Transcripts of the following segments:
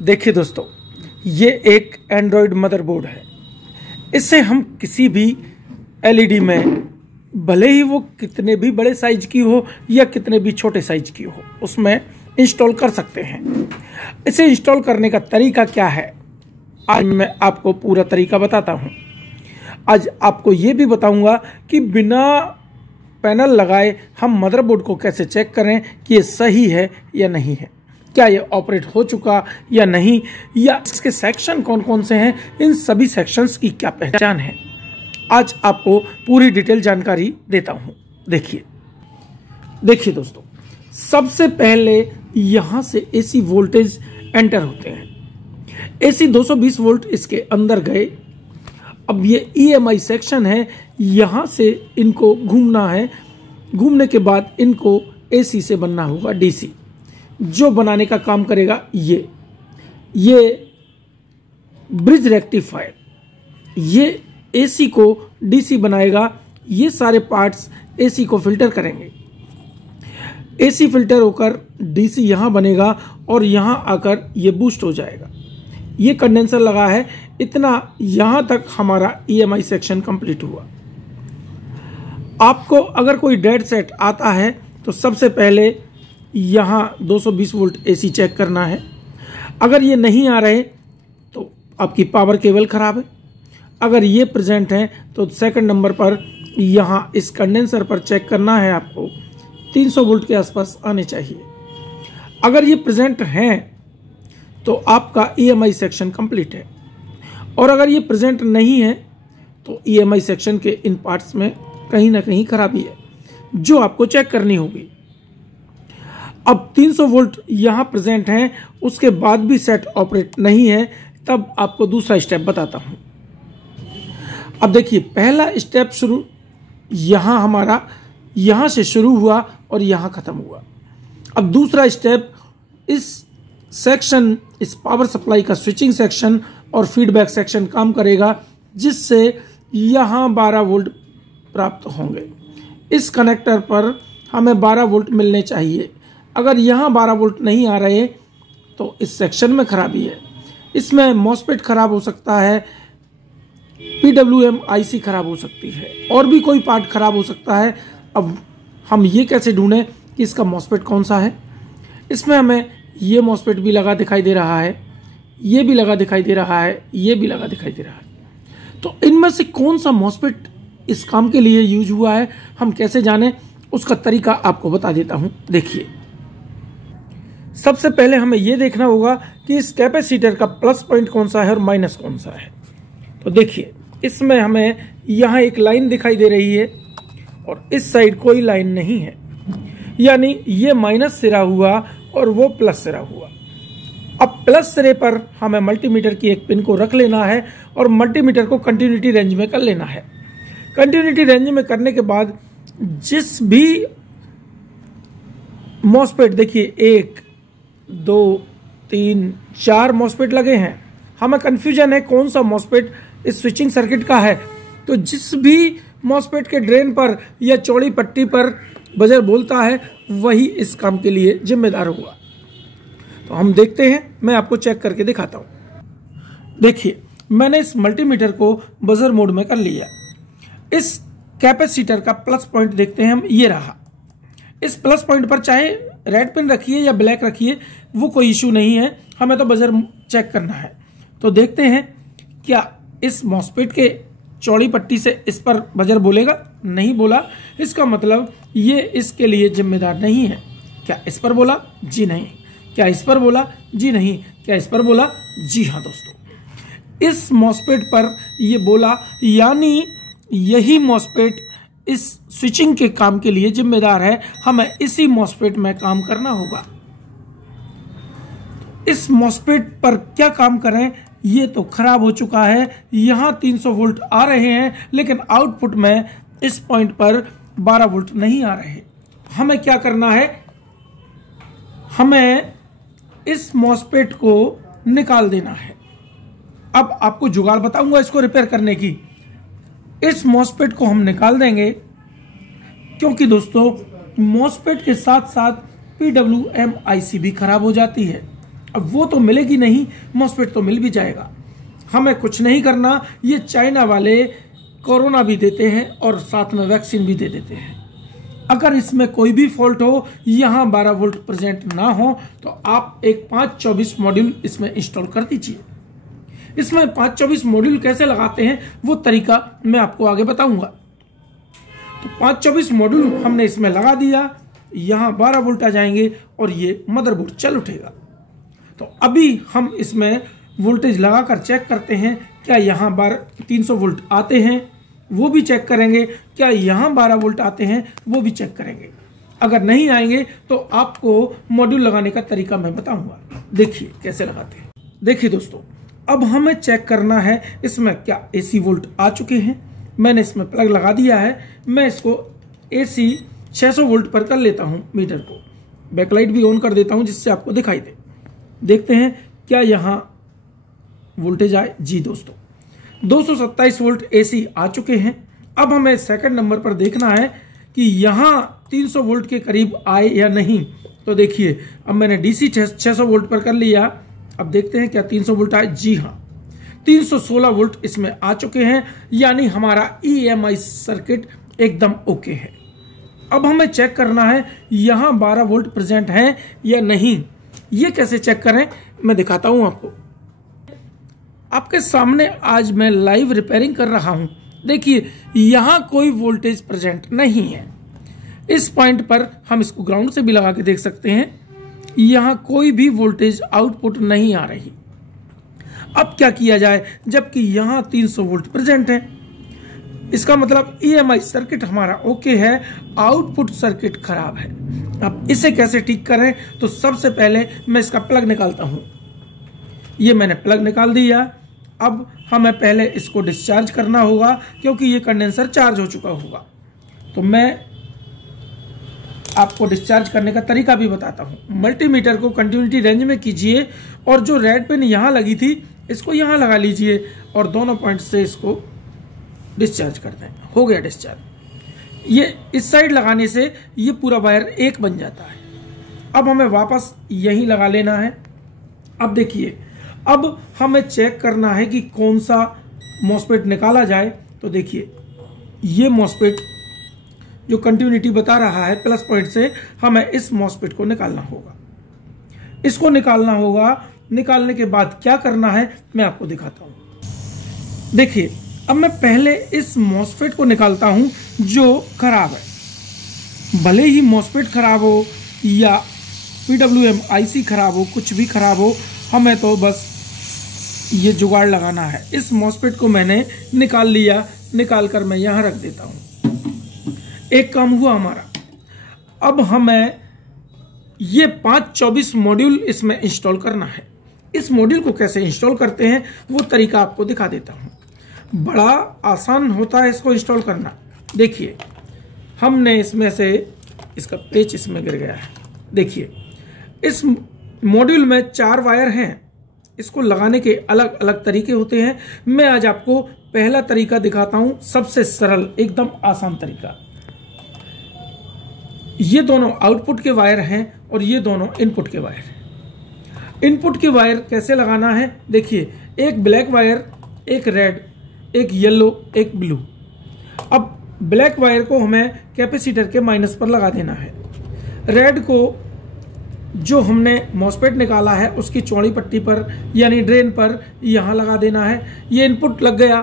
देखिए दोस्तों, ये एक एंड्रॉयड मदरबोर्ड है। इससे हम किसी भी एलईडी में, भले ही वो कितने भी बड़े साइज की हो या कितने भी छोटे साइज की हो, उसमें इंस्टॉल कर सकते हैं। इसे इंस्टॉल करने का तरीका क्या है, आज मैं आपको पूरा तरीका बताता हूँ। आज आपको ये भी बताऊंगा कि बिना पैनल लगाए हम मदरबोर्ड को कैसे चेक करें कि ये सही है या नहीं है, क्या ये ऑपरेट हो चुका या नहीं, या इसके सेक्शन कौन कौन से हैं, इन सभी सेक्शंस की क्या पहचान है। आज आपको पूरी डिटेल जानकारी देता हूं। देखिए दोस्तों, सबसे पहले यहां से एसी वोल्टेज एंटर होते हैं। एसी 220 वोल्ट इसके अंदर गए। अब ये EMI सेक्शन है, यहां से इनको घूमना है। घूमने के बाद इनको AC से बनना होगा DC, जो बनाने का काम करेगा ये ब्रिज रेक्टिफायर, ये AC को DC बनाएगा। ये सारे पार्ट्स AC को फिल्टर करेंगे। AC फिल्टर होकर DC यहां बनेगा और यहां आकर ये बूस्ट हो जाएगा। ये कंडेंसर लगा है, इतना यहां तक हमारा EMI सेक्शन कंप्लीट हुआ। आपको अगर कोई डेड सेट आता है तो सबसे पहले यहां 220 वोल्ट AC चेक करना है। अगर ये नहीं आ रहे तो आपकी पावर केबल खराब है। अगर ये प्रेजेंट है तो सेकंड नंबर पर यहां इस कंडेंसर पर चेक करना है। आपको 300 वोल्ट के आसपास आने चाहिए। अगर ये प्रेजेंट हैं तो आपका EMI सेक्शन कंप्लीट है, और अगर ये प्रेजेंट नहीं है तो EMI सेक्शन के इन पार्ट्स में कहीं ना कहीं खराबी है, जो आपको चेक करनी होगी। अब 300 वोल्ट यहां प्रेजेंट हैं, उसके बाद भी सेट ऑपरेट नहीं है, तब आपको दूसरा स्टेप बताता हूं। अब देखिए, पहला स्टेप शुरू यहां हमारा यहां से शुरू हुआ और यहां खत्म हुआ। अब दूसरा स्टेप, इस सेक्शन, इस पावर सप्लाई का स्विचिंग सेक्शन और फीडबैक सेक्शन काम करेगा, जिससे यहां 12 वोल्ट प्राप्त होंगे। इस कनेक्टर पर हमें 12 वोल्ट मिलने चाहिए। अगर यहां 12 वोल्ट नहीं आ रहे तो इस सेक्शन में खराबी है। इसमें मॉसफेट खराब हो सकता है, PWM IC खराब हो सकती है, और भी कोई पार्ट खराब हो सकता है। अब हम ये कैसे ढूंढें कि इसका मॉसफेट कौन सा है। इसमें हमें ये मॉसफेट भी लगा दिखाई दे रहा है, ये भी लगा दिखाई दे रहा है, ये भी लगा दिखाई दे रहा है। तो इनमें से कौन सा मॉसफेट इस काम के लिए यूज हुआ है, हम कैसे जानें, उसका तरीका आपको बता देता हूं। देखिए, सबसे पहले हमें यह देखना होगा कि इस कैपेसिटर का प्लस पॉइंट कौन सा है और माइनस कौन सा है। तो देखिए, इसमें हमें यहां एक लाइन दिखाई दे रही है और इस साइड कोई लाइन नहीं है, यानी ये माइनस सिरा हुआ और वो प्लस सिरा हुआ। अब प्लस सिरे पर हमें मल्टीमीटर की एक पिन को रख लेना है और मल्टीमीटर को कंटिन्यूटी रेंज में कर लेना है। कंटिन्यूटी रेंज में करने के बाद जिस भी मॉसफेट, देखिए 1 2 3 4 मॉसफेट लगे हैं, हमें कंफ्यूजन है कौन सा मॉसफेट इस स्विचिंग सर्किट का है। तो जिस भी मॉसफेट के ड्रेन पर या चौड़ी पट्टी पर बजर बोलता है, वही इस काम के लिए जिम्मेदार होगा। तो हम देखते हैं, मैं आपको चेक करके दिखाता हूं। देखिए, मैंने इस मल्टीमीटर को बजर मोड में कर लिया। इस कैपेसिटर का प्लस पॉइंट देखते हैं हम, ये रहा। इस प्लस पॉइंट पर चाहे रेड पिन रखिए या ब्लैक रखिए, वो कोई इश्यू नहीं है, हमें तो बजर चेक करना है। तो देखते हैं क्या इस मॉसफेट के चौड़ी पट्टी से इस पर बजर बोलेगा। नहीं बोला, इसका मतलब ये इसके लिए जिम्मेदार नहीं है। क्या इस पर बोला? जी नहीं। क्या इस पर बोला? जी नहीं। क्या इस पर बोला? जी हाँ दोस्तों, इस मॉसफेट पर ये बोला, यानी यही मॉसफेट इस स्विचिंग के काम के लिए जिम्मेदार है। हमें इसी मॉसफेट में काम करना होगा। इस मॉसफेट पर क्या काम करें, ये तो खराब हो चुका है। यहां 300 वोल्ट आ रहे हैं, लेकिन आउटपुट में इस पॉइंट पर 12 वोल्ट नहीं आ रहे। हमें क्या करना है, हमें इस मॉसफेट को निकाल देना है। अब आपको जुगाड़ बताऊंगा इसको रिपेयर करने की। इस मॉसफेट को हम निकाल देंगे, क्योंकि दोस्तों मॉसफेट के साथ साथ PWM IC भी खराब हो जाती है। अब वो तो मिलेगी नहीं, मॉस्फेट तो मिल भी जाएगा। हमें कुछ नहीं करना, ये चाइना वाले कोरोना भी देते हैं और साथ में वैक्सीन भी दे देते हैं। अगर इसमें कोई भी फॉल्ट हो, यहाँ 12 वोल्ट प्रेजेंट ना हो, तो आप एक 524 मॉड्यूल इसमें इंस्टॉल कर दीजिए। इसमें 524 मॉड्यूल कैसे लगाते हैं वो तरीका मैं आपको आगे बताऊंगा। तो 524 मॉड्यूल हमने इसमें लगा दिया, यहाँ 12 वोल्ट आ जाएंगे और ये मदरबोर्ड चल उठेगा। तो अभी हम इसमें वोल्टेज लगाकर चेक करते हैं, क्या यहाँ 300 वोल्ट आते हैं, वो भी चेक करेंगे। क्या यहाँ 12 वोल्ट आते हैं, वो भी चेक करेंगे। अगर नहीं आएंगे तो आपको मॉड्यूल लगाने का तरीका मैं बताऊंगा। देखिए कैसे लगाते हैं। देखिए दोस्तों, अब हमें चेक करना है इसमें क्या AC वोल्ट आ चुके हैं। मैंने इसमें प्लग लगा दिया है। मैं इसको AC 600 वोल्ट पर कर लेता हूँ। मीटर को बैकलाइट भी ऑन कर देता हूँ जिससे आपको दिखाई दे। देखते हैं क्या यहाँ वोल्टेज आए। जी दोस्तों, 227 वोल्ट AC आ चुके हैं। अब हमें सेकंड नंबर पर देखना है कि यहाँ 300 वोल्ट के करीब आए या नहीं। तो देखिए, अब मैंने DC 600 वोल्ट पर कर लिया। अब देखते हैं क्या 300 वोल्ट आए। जी हाँ, 316 वोल्ट इसमें आ चुके हैं, यानी हमारा EMI सर्किट एकदम ओके है। अब हमें चेक करना है यहाँ 12 वोल्ट प्रेजेंट है या नहीं। ये कैसे चेक करें मैं दिखाता हूँ आपको। आपके सामने आज मैं लाइव रिपेयरिंग कर रहा हूं। देखिए, यहां कोई वोल्टेज प्रेजेंट नहीं है। इस पॉइंट पर हम इसको ग्राउंड से भी लगा के देख सकते हैं, यहां कोई भी वोल्टेज आउटपुट नहीं आ रही। अब क्या किया जाए जबकि यहां 300 वोल्ट प्रेजेंट है। इसका मतलब EMI सर्किट हमारा ओके है, आउटपुट सर्किट खराब है। अब इसे कैसे ठीक करें, तो सबसे पहले मैं इसका प्लग निकालता हूं। ये मैंने प्लग निकाल दिया। अब हमें पहले इसको डिस्चार्ज करना होगा क्योंकि ये कंडेंसर चार्ज हो चुका होगा। तो मैं आपको डिस्चार्ज करने का तरीका भी बताता हूँ। मल्टीमीटर को कंटिन्यूटी रेंज में कीजिए और जो रेड पिन यहाँ लगी थी इसको यहाँ लगा लीजिए और दोनों पॉइंट से इसको डिस्चार्ज कर दें। हो गया डिस्चार्ज। ये इस साइड लगाने से ये पूरा वायर एक बन जाता है। अब हमें वापस यहीं लगा लेना है। अब देखिए, अब हमें चेक करना है कि कौन सा मॉस्फेट निकाला जाए। तो देखिए, ये मॉस्फेट जो कंटिन्यूटी बता रहा है प्लस पॉइंट से, हमें इस मॉस्फेट को निकालना होगा। इसको निकालना होगा। निकालने के बाद क्या करना है मैं आपको दिखाता हूं। देखिए, अब मैं पहले इस मॉस्फेट को निकालता हूं जो खराब है। भले ही मॉस्फेट खराब हो या PWM IC खराब हो, कुछ भी खराब हो, हमें तो बस ये जुगाड़ लगाना है। इस मॉस्फेट को मैंने निकाल लिया। निकाल कर मैं यहां रख देता हूं। एक काम हुआ हमारा। अब हमें ये 524 मॉड्यूल इसमें इंस्टॉल करना है। इस मॉड्यूल को कैसे इंस्टॉल करते हैं वो तरीका आपको दिखा देता हूं। बड़ा आसान होता है इसको इंस्टॉल करना। देखिए, हमने इसमें से इसका पेच इसमें गिर गया है। देखिए, इस मॉड्यूल में 4 वायर हैं। इसको लगाने के अलग अलग तरीके होते हैं। मैं आज आपको पहला तरीका दिखाता हूं, सबसे सरल, एकदम आसान तरीका। ये दोनों आउटपुट के वायर हैं और ये दोनों इनपुट के वायर हैं। इनपुट के वायर कैसे लगाना है, देखिए, एक ब्लैक वायर, एक रेड, एक येलो, एक ब्लू। अब ब्लैक वायर को हमें कैपेसिटर के माइनस पर लगा देना है। रेड को जो हमने मॉस्फेट निकाला है उसकी चौड़ी पट्टी पर यानी ड्रेन पर यहां लगा देना है। ये इनपुट लग गया।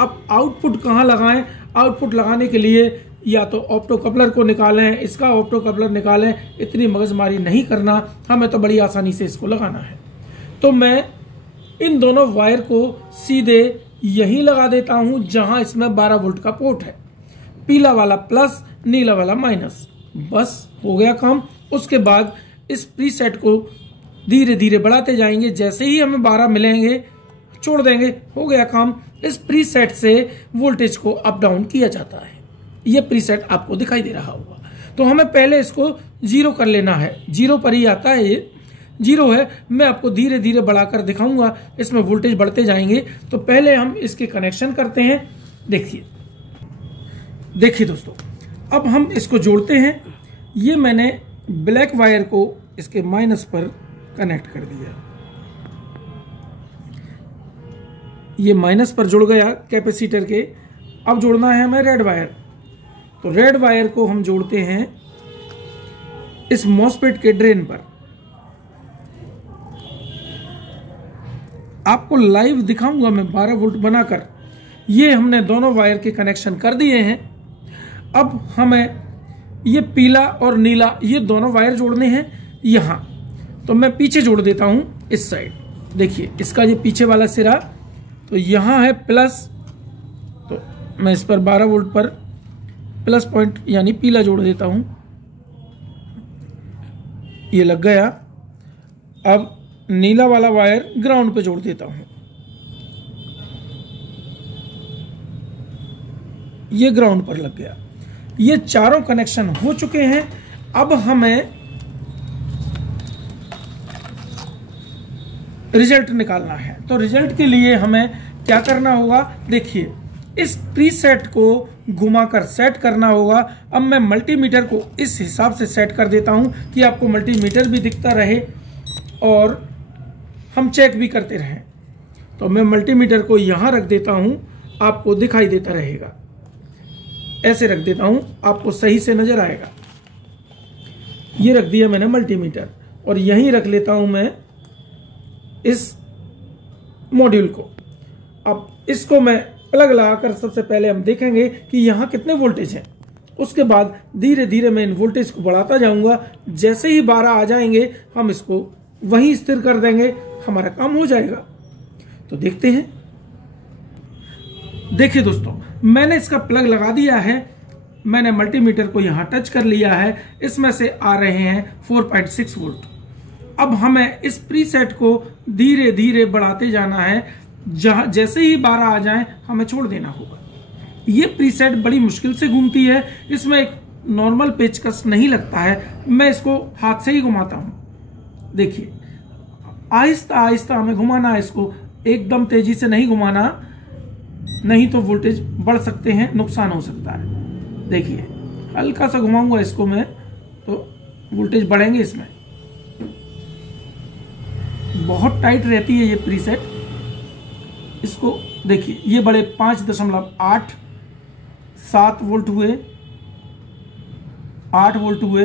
अब आउटपुट कहां लगाएं? आउटपुट लगाने के लिए या तो ऑप्टो कपलर को निकालें, इसका ऑप्टो कपलर निकालें। इतनी मगजमारी नहीं करना, हमें तो बड़ी आसानी से इसको लगाना है। तो मैं इन दोनों वायर को सीधे यहीं लगा देता हूं जहां इसमें 12 वोल्ट का पोर्ट है। पीला वाला प्लस, नीला वाला माइनस। बस हो गया काम। उसके बाद इस प्रीसेट को धीरे धीरे बढ़ाते जाएंगे। जैसे ही हमें 12 मिलेंगे छोड़ देंगे, हो गया काम। इस प्रीसेट से वोल्टेज को अप डाउन किया जाता है। ये प्रीसेट आपको दिखाई दे रहा होगा। तो हमें पहले इसको 0 कर लेना है। 0 पर ही आता है, ये 0 है। मैं आपको धीरे धीरे बढ़ाकर दिखाऊंगा, इसमें वोल्टेज बढ़ते जाएंगे। तो पहले हम इसके कनेक्शन करते हैं। देखिए दोस्तों, अब हम इसको जोड़ते हैं। ये मैंने ब्लैक वायर को इसके माइनस पर कनेक्ट कर दिया। ये माइनस पर जुड़ गया कैपेसिटर के। अब जोड़ना है हमें रेड वायर। तो रेड वायर को हम जोड़ते हैं इस मॉसफेट के ड्रेन पर। आपको लाइव दिखाऊंगा मैं 12 वोल्ट बनाकर। ये हमने दोनों वायर के कनेक्शन कर दिए हैं। अब हमें ये पीला और नीला ये दोनों वायर जोड़ने हैं यहां। तो मैं पीछे जोड़ देता हूं इस साइड। देखिए इसका ये पीछे वाला सिरा तो यहां है प्लस, तो मैं इस पर 12 वोल्ट पर प्लस पॉइंट यानी पीला जोड़ देता हूं। ये लग गया। अब नीला वाला वायर ग्राउंड पे जोड़ देता हूं। ये ग्राउंड पर लग गया। ये चारों कनेक्शन हो चुके हैं। अब हमें रिजल्ट निकालना है। तो रिजल्ट के लिए हमें क्या करना होगा, देखिए इस प्रीसेट को घुमाकर सेट करना होगा। अब मैं मल्टीमीटर को इस हिसाब से सेट कर देता हूं कि आपको मल्टीमीटर भी दिखता रहे और हम चेक भी करते रहें। तो मैं मल्टीमीटर को यहां रख देता हूं, आपको दिखाई देता रहेगा। ऐसे रख देता हूं, आपको सही से नजर आएगा। ये रख दिया मैंने मल्टीमीटर और यहीं रख लेता हूं मैं इस मॉड्यूल को। अब इसको मैं प्लग लगाकर सबसे पहले हम देखेंगे कि यहां कितने वोल्टेज हैं। उसके बाद धीरे धीरे मैं इन वोल्टेज को बढ़ाता जाऊंगा। जैसे ही 12 आ जाएंगे हम इसको वहीं स्थिर कर देंगे, हमारा काम हो जाएगा। तो देखते हैं। देखिए दोस्तों, मैंने इसका प्लग लगा दिया है। मैंने मल्टीमीटर को यहां टच कर लिया है। इसमें से आ रहे हैं 4.6 वोल्ट। अब हमें इस प्रीसेट को धीरे धीरे बढ़ाते जाना है। जैसे ही 12 आ जाए हमें छोड़ देना होगा। ये प्रीसेट बड़ी मुश्किल से घूमती है। इसमें एक नॉर्मल पेचकस नहीं लगता है। मैं इसको हाथ से ही घुमाता हूं। देखिए आहिस्ता आहिस्ता हमें घुमाना है इसको, एकदम तेजी से नहीं घुमाना, नहीं तो वोल्टेज बढ़ सकते हैं, नुकसान हो सकता है। देखिए हल्का सा घुमाऊंगा इसको मैं तो वोल्टेज बढ़ेंगे। इसमें बहुत टाइट रहती है ये प्रीसेट। इसको देखिए ये बड़े 5.8 7 वोल्ट हुए, 8 वोल्ट हुए,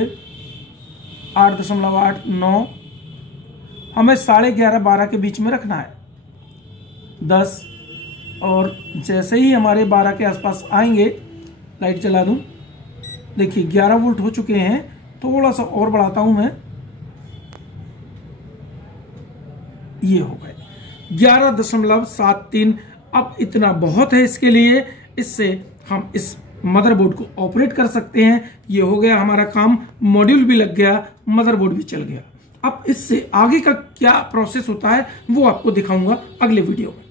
8.8 9। हमें 11:30 12 के बीच में रखना है, 10। और जैसे ही हमारे 12 के आसपास आएंगे, लाइट जला दूं। देखिए 11 वोल्ट हो चुके हैं। थोड़ा सा और बढ़ाता हूं मैं, ये हो गए 11.73। अब इतना बहुत है इसके लिए। इससे हम इस मदरबोर्ड को ऑपरेट कर सकते हैं। ये हो गया हमारा काम। मॉड्यूल भी लग गया, मदरबोर्ड भी चल गया। अब इससे आगे का क्या प्रोसेस होता है वो आपको दिखाऊंगा अगले वीडियो में।